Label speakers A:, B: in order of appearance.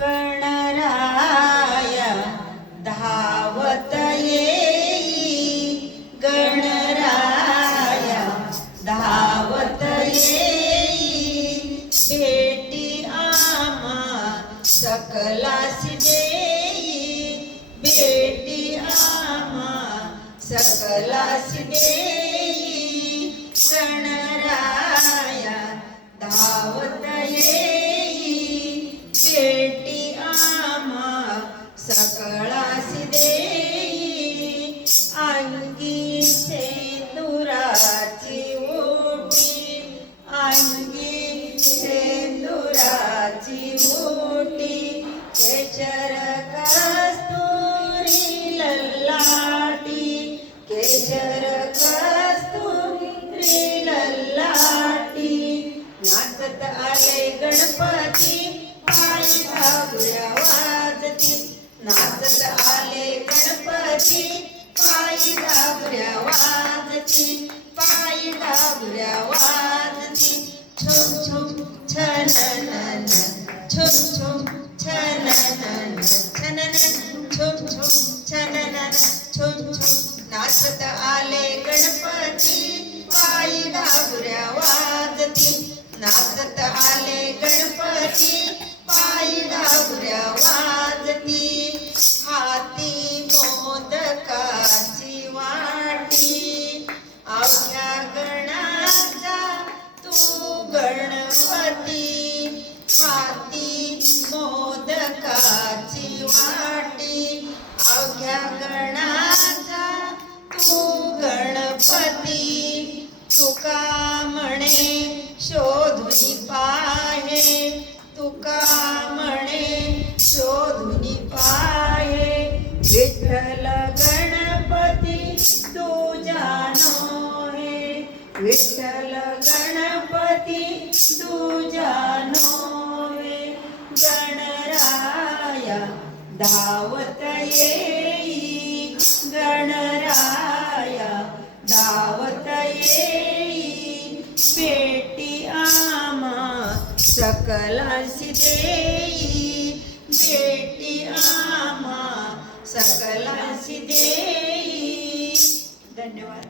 A: गणराया धावत येई. गणराया धावत येई. भेटी आमा सकलासी देई. भेटी आमा सकलासी देई. गणराया कस्तुरी लल्लाटी नाचत आले गणपती पायी घागऱ्या वाजत आले गणपती पायी घागऱ्या वाजती. नाचत आले गणपती तुका म्हणे शोधुनी पाहे. तुका म्हणे शोधुनी पाहे. विठ्ठल गणपती तुझ्यानो हे. विठ्ठल गणपती तुझ्यानो हे. गणराया धावत ये. सकलासी देई बेटी आम्हा सकलासी देई. धन्यवाद.